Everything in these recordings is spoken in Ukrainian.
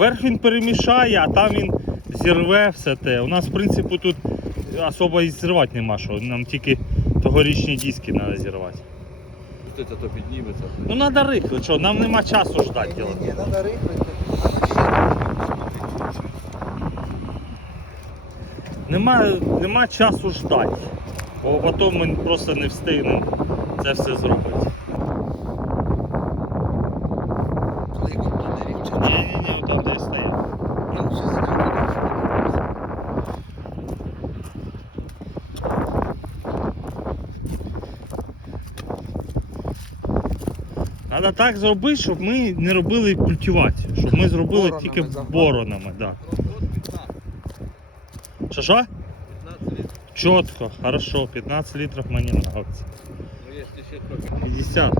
верх, він перемішає, а там він зірве все те. У нас, в принципі, тут особо і зірвати нема що. Нам тільки тогорічні диски треба зірвати. Це то підніметься. Ну треба рихлити, що, нам нема часу ждати. Ні, ні, треба рихлити. Нема, нема часу ждати. Бо потім ми просто не встигнемо це все зробити. Коли контейнерів чи Ні, ні, ні, там де стоїть. Ну, все закрито. Треба так зробити, щоб ми не робили культивацію, щоб ми зробили Боронами тільки загнали. боронами. Да. Що що? 15 літрів. Чітко, хорошо, 15 літрів мені подобається. Ну, якщо ще трохи. 50.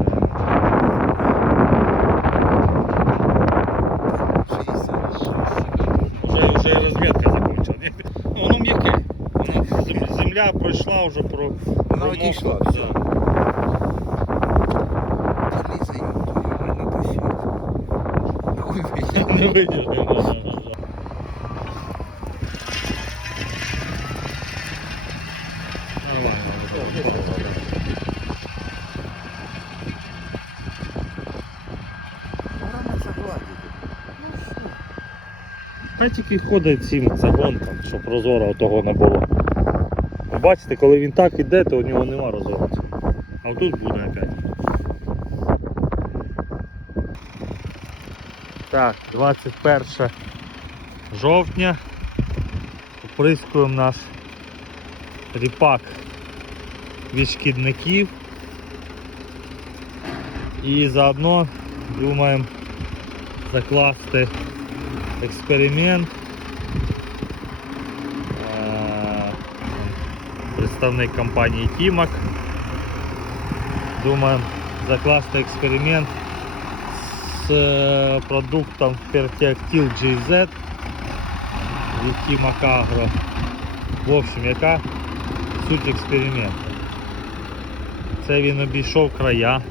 60. Вже, вже розмітка закінчила. Воно м'яке. Воно зем- земля пройшла вже про. Вона промокла. одійшла, все. Ну, все. Та тільки ходить цим загонком, щоб розора того не було. Бачите, коли він так іде, то у нього нема розору. А тут буде опять. Так, 21 жовтня. Оприскуємо наш ріпак від шкідників. І заодно думаємо закласти експеримент. Е, Представник компанії Тімак. Думаємо закласти експеримент з е, продуктом Fertiactil GZ від Тімак Агро. В общем, яка суть експерименту? Це він обійшов края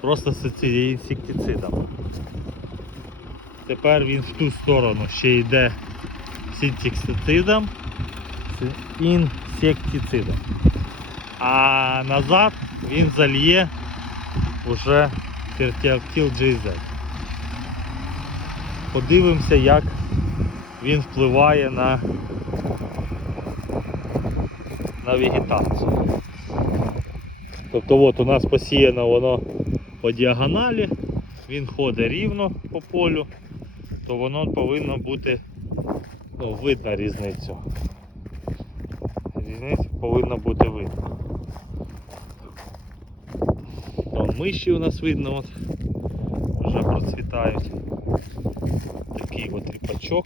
просто з інсектицидом. Тепер він в ту сторону ще йде з інсектицидом, з інсектицидом. А назад він зальє вже Fertiactil GZ. Подивимося, як він впливає на, на вегетацію. Тобто от у нас посіяно воно по діагоналі, він ходить рівно по полю, то воно повинно бути ну, видно різницю. Різницю повинно бути видно. Вон миші у нас видно, от, вже процвітають. Такий от ріпачок.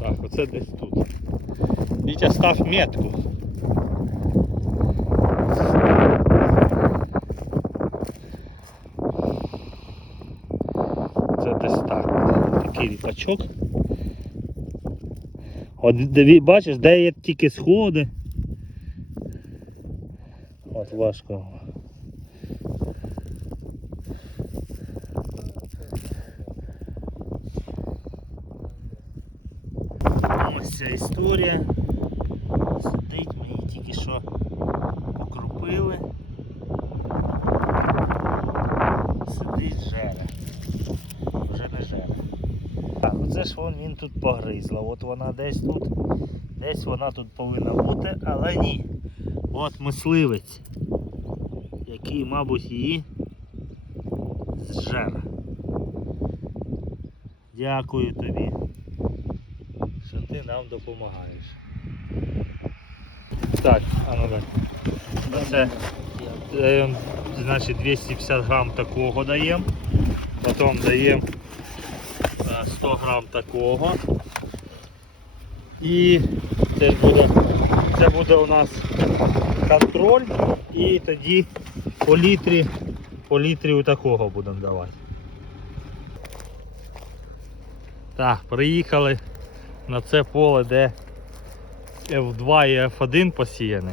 Так, оце десь тут. Вітя став метку. Це десь так. Такий ріпачок. От бачиш, де є тільки сходи. От важко. Ось ця історія. Сидить, ми її тільки що окропили. Сидить жере. Вже не жере. Так, оце ж вон він тут погризла. От вона десь тут, десь вона тут повинна бути, але ні. От мисливець, який, мабуть, її зжер. Дякую тобі, що ти нам допомагаєш. Так, а ну так. Оце даємо, значить, 250 грам такого даємо. Потім даємо е, 100 грам такого. І це буде, це буде у нас контроль. І тоді по літрі, по літрі у такого будемо давати. Так, приїхали на це поле, де F2 і F1 посіяні.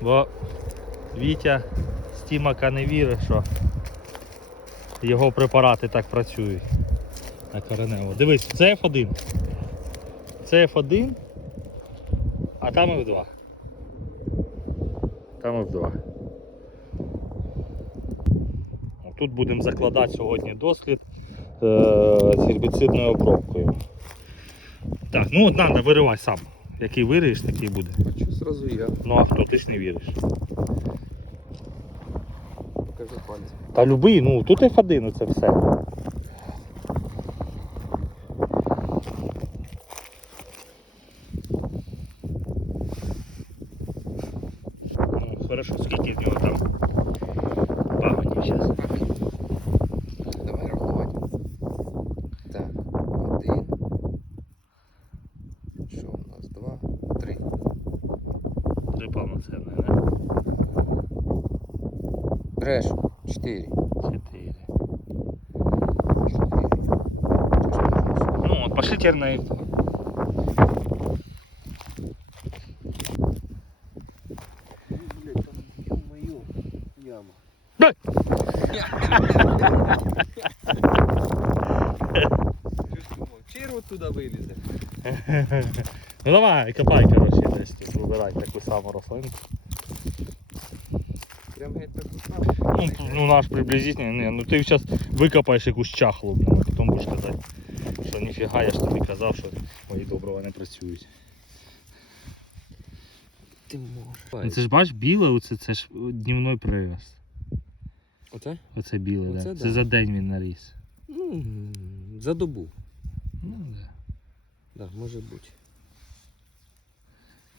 Бо Вітя з Тімака не вірить, що його препарати так працюють. На коренево. Дивись, це F1. Це F1, а там F2. Там F2. Тут будемо закладати сьогодні дослід е, з гербіцидною обробкою. Так, ну от треба виривай сам. Який вириєш, такий буде. Хочу зразу я? Ну а хто? Ти ж не віриш. Покажи пальцем. Та любий, ну тут F1 це все. Дай! Червот туди вилізе. Ну давай, копай, короче, десь тут вибирай таку саму рослинку. Прям геть таку саму. Ну, т- ну наш приблизительно, не, ну ти зараз викопаєш якусь чахлу, блін, а потім будеш казати, Що ніфіга, я ж тобі казав, що мої добрива не працюють. Ти Ну, можеш. це ж бач, біле, оце це ж днівний прирост. Оце? Оце біле, Оце да. да. Це за день він наріс. Ну, за добу. Ну, да. Да, може бути.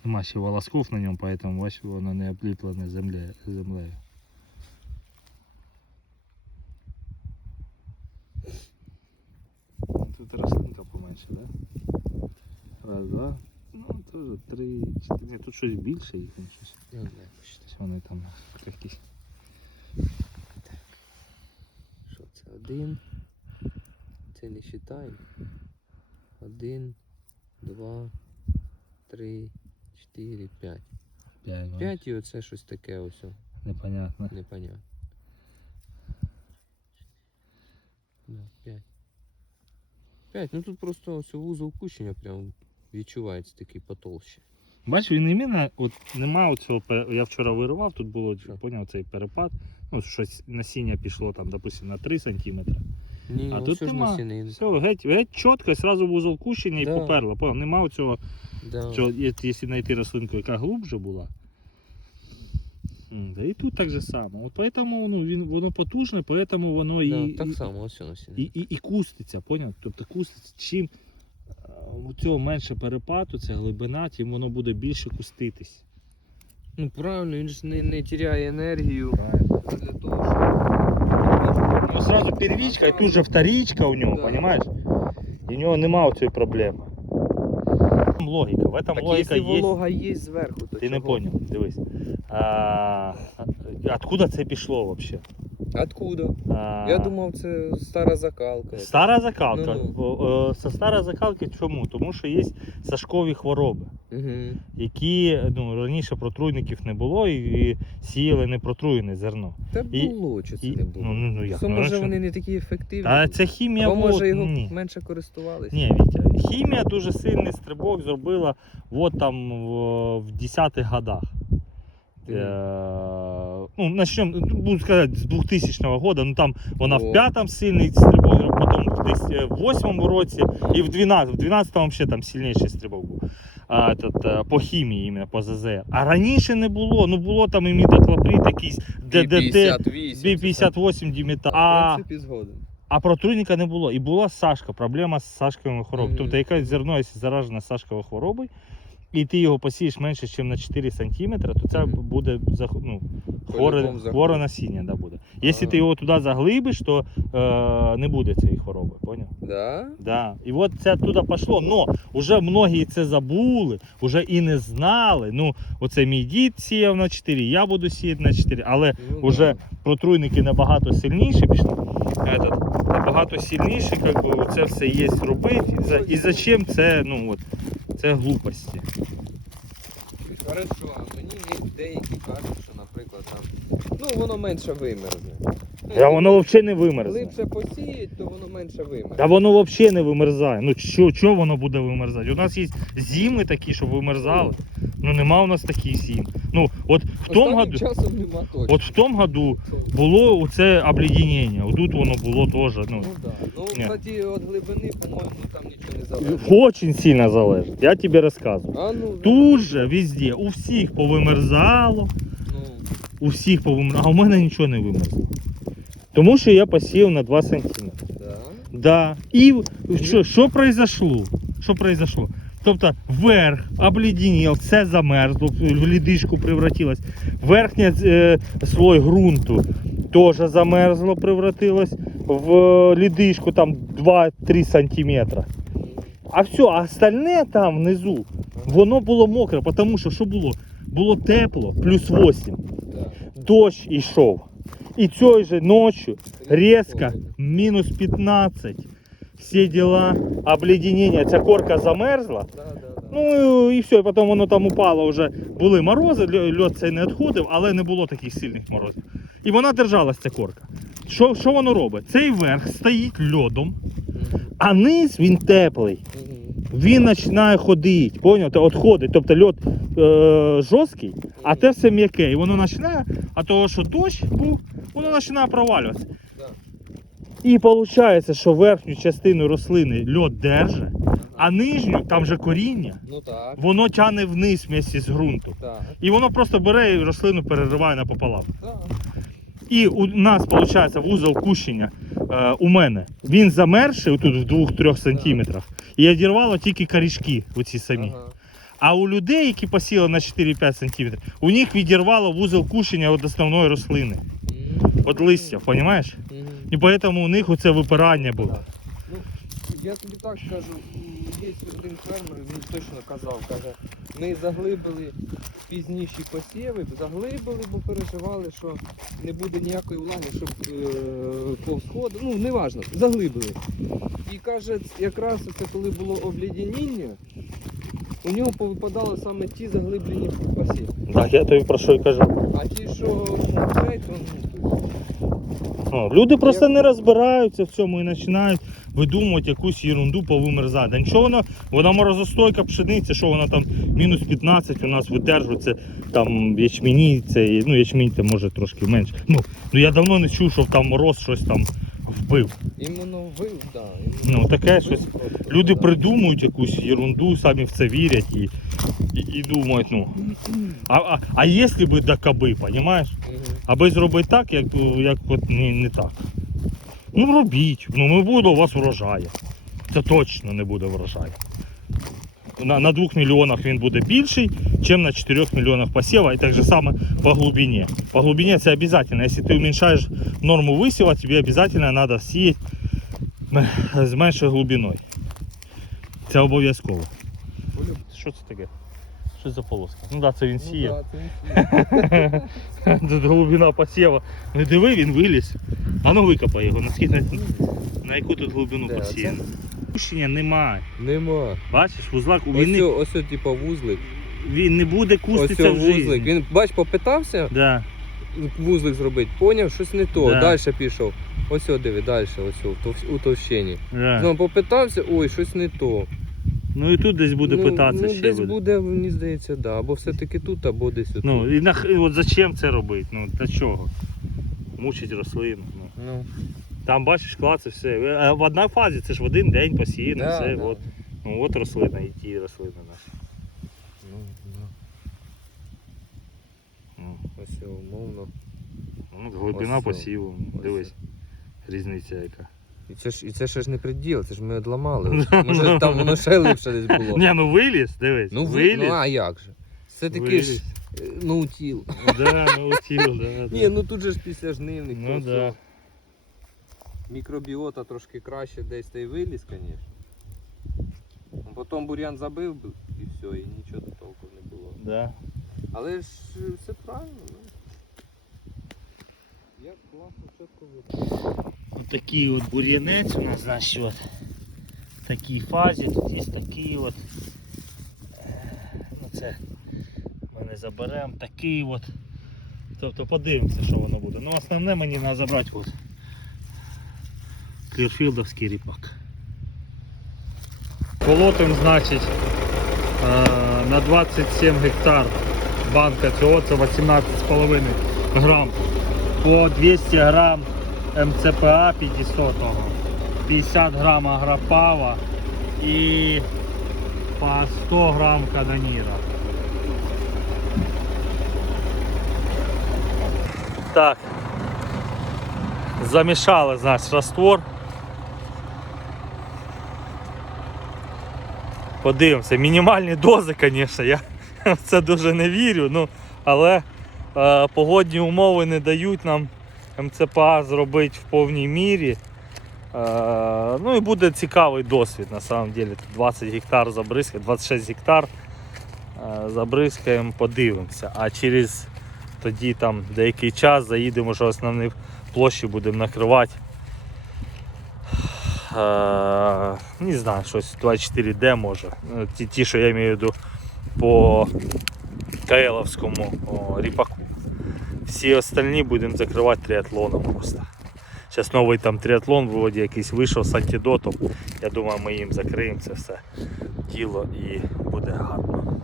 Нема ще волосков на ньому, поэтому бач, воно не обліплене землею. Тут поменше, да? Раз, два. Ну, теж три, чотири. Тут щось більше їх, щось. Я не знаю. Щось Вони там якісь. Що це? Один. Це не вважаємо. Один, два, три, чотири, п'ять. П'ять. П'ять і оце щось таке ось. Непонятно. Непонятно. Да, п'ять. П'ять. Ну тут просто ось вузол кущення прям відчувається такий потолще. Бач, він іменно, от нема оцього, я вчора вирував, тут було, поняв, цей перепад. Ну, щось насіння пішло там, допустим, на 3 см. Ні, А ось тут нема. Все, геть, геть чітко, і одразу вузол кущення і поперло. Поняв? Нема оцього, Да. що, якщо знайти рослинку, яка глубже була. Да і тут так же само. От поэтому ну, він, воно потужне, поэтому воно Да, і, так і, само, ось насінин. і, і, і куститься, поняв? Тобто куститься, чим е, у цього менше перепаду, це глибина, тим воно буде більше куститись. Ну правильно, він ж не, не теряє енергію. Правильно. Для того, щоб... Ну сразу первичка, і тут же вторичка у нього, Да. понимаешь? І у нього нема цієї проблеми. Логіка, в этом Так логіка якщо є. волога є зверху, то Ти не понял, дивись. А, откуда це пішло вообще? Откуда? А, Я думав, це стара закалка. Стара закалка. Ну-ну. Е, Со стара закалки чому? Тому що є сашкові хвороби, Угу. які ну, раніше протруйників не було і, і сіяли непротруєне зерно. Та І- було, чи це І, не було. ну, ну, ну, як? Це Ну, може вони не такі ефективні. Та це хімія Або може його ні. менше користувалися. Ні, Вітя, хімія дуже сильний стрибок зробила от там в, в 10-х годах. Е, ну, начнем, ну, буду сказати, з 2000 года, ну там вона в О. п'ятому сильний стрибок, десь е, в восьмому році і в 12 в 12-му там сильніший стрибок був. А, этот, е, по хімії, іменно по ЗЗР. А раніше не було, ну було там імідоклоприд якийсь ДДТ, B58 дімета. В А, а протруйника не було. І була Сашка, проблема з сашковими хворобами. Мгм. Тобто якесь зерно, якщо заражене сашковою хворобою, і ти його посієш менше, ніж на 4 см, то це буде ну, хворе, хворе насіння. Да, буде. Якщо ти його туди заглибиш, то е, не буде цієї хвороби. Поняв? Да? Да. І от це туди пішло. Но вже многі це забули, вже і не знали. Ну, оце мій дід сіяв на 4, я буду сіяти на 4, але Ну, уже да. протруйники набагато сильніші пішли. Этот, набагато сильніші, як би це все є робити. І, за, і зачем це, ну от, це глупості. Хорошо, а мені деякі кажуть, що, наприклад, там Ну, воно менше вимерзне. Ну, Та воно взагалі не вимерзне. Глибше посіють, то воно менше вимерзне. Та воно взагалі не вимерзає. Ну що, що воно буде вимерзати? У нас є зими такі, що вимерзали. Ну нема у нас таких зим. Ну, от в тому году, часом нема точно. от в тому году було оце обледенення. Отут воно було теж. Ну, Ну да. Ну, Ні. кстати, від глибини, по-моєму, там нічого не залежить. очень сильно залежить. Я тобі розказую. А ну, Тут же везде, у всіх повимерзало, ну, у всіх повимерзало, а у мене нічого не вимерзло. Тому що я посів на 2 см. да. Да. І що, що произошло? Що произошло? Тобто верх обледенел, все замерзло, в лідишку превратилось. Верхній е, слой ґрунту теж замерзло, превратилось в лідишку там 2-3 сантиметра. А все, а остальне там внизу, воно було мокре, тому що що було? Було тепло, плюс 8. Дощ йшов. І цієї же ночі резко мінус 15. Всі діла, обледенення, ця корка замерзла. Да, да, да. Ну і все, потім воно там упало вже. Були морози, льо- льод цей не відходив, але не було таких сильних морозів. І вона держалась ця корка. Що, що воно робить? Цей верх стоїть льодом, а низ він теплий. Він починає ходити, поняв? Отходить. Тобто льод е, жорсткий, а те все м'яке. І воно починає, а того, що дощ був, воно починає провалюватися. І виходить, що верхню частину рослини льод держить, а нижню, там же коріння, Ну так, воно тягне вниз вместе з ґрунту. так, І воно просто бере і рослину перериває напополам. так. І у нас виходить вузол кущення е, у мене. Він замерший тут в 2-3 сантиметрах. І одірвало тільки корішки, оці самі. Ага. А у людей, які посіли на 4-5 см, у них відірвало вузол кущення від основної рослини, від листя, розумієш? І тому у них оце випирання було. Ну, я тобі так скажу, є один фермер, він точно казав, каже, ми заглибили пізніші посіви, заглибили, бо переживали, що не буде ніякої влаги, щоб е, повсходу, ну неважно, заглибили. І каже, якраз це коли було облідяніння, у нього повипадали саме ті заглиблені посіви. Так, я тобі про що й кажу. А ті, що ну, то люди просто не розбираються в цьому і починають видумувати якусь ерунду повимерзати. Нічого вона, вона морозостойка пшениця, що вона там мінус 15 у нас видержується, там ячмені, це, ну ячмінь це може трошки менше. Ну, ну я давно не чув, що там мороз щось там вбив. іменно вив, да, Ну, таке щось. просто, Люди да. придумують якусь ерунду, самі в це вірять і, і, і думають, ну. А, а, а якщо би до каби, розумієш? Аби зробити так, як, як от не, не так. Ну робіть, ну не буде у вас врожаю. Це точно не буде врожаю. На, на 2 мільйонах він буде більший, ніж на 4 мільйонах посіва. І так же само по глибині. По глибині це обов'язково. Якщо ти уменьшаєш норму висіва, тобі обов'язково треба сіяти м- з меншою глибиною. Це обов'язково. Що це таке? Що за полоска? Ну да, це він Ну, сіє. да, це він сіє. Тут глибина посіва. Ну диви, він виліз. А ну викопай його, наскільки на, на яку тут глибину Де, посіяно. Кущення немає. Нема. Бачиш, вузлак Ось, не- о- ось, о, типа вузлик. він не буде Ось куститися в вузлик. Він, бач, попитався Да. вузлик зробити, поняв, щось не то. Да. Далі пішов. Ось о, диви, далі, ось о, в тов- у товщині. Да. Знову попитався, ой, щось не то. Ну і тут десь буде ну, питатися ну, ще десь буде. буде, мені здається, да. Або все-таки тут, або десь тут. Ну і нах... і от зачем це робити? Ну для чого? Мучить рослину. Ну. ну, Там бачиш клац і все. А в одній фазі це ж в один день посіяно, да, все. да. От. Ну от рослина і ті рослини наші. Ну, да. Ну, Ось умовно. ну, глибина посіву. Дивись. Різниця яка. І це ж, і це ще ж не приділ, це ж ми одламали. Може там воно ще ліпше десь було. Ні, ну виліз, дивись. Ну, ви, виліз. ну а як же? Це виліз. ж е, ну. Да, наутіл, да, да. Ні, ну тут же ж після жнивних. Ну, то да. все. Мікробіота трошки краще десь та й виліз, звісно. Ну, Потім бур'ян забив би і все, і нічого толку не було. Да. Але ж е, все правильно, ну. Як класно, чітко видно. От такий от бур'янець у нас, значить, от в такій тут є такий от. е, Ну це ми не заберемо. Такий от Тобто подивимося, що воно буде. Ну основне мені треба забрати от. Клірфілдовський ріпак. Колотим, значить, е, на 27 гектар банка цього це 18,5 грам. По 200 грам МЦПА 500, 50 грам агропава і по 100 грам каноніра. Так. Замішали, значить, раствор. Подивимося. Мінімальні дози, звісно, я в це дуже не вірю, ну, але е, погодні умови не дають нам МЦПА зробити в повній мірі. Е, ну і буде цікавий досвід на самом деле. 20 гектар забризкаємо, 26 гектар е, забризкаємо, подивимося. А через тоді там деякий час заїдемо, що основні площі будемо накривати. Е, не знаю, щось 24D може. Ті, що я маю по Каеловському ріпаку. Всі остальні будемо закривати триатлоном просто. Зараз новий там триатлон вроді якийсь вийшов з антидотом. Я думаю, ми їм закриємо це все діло і буде гарно.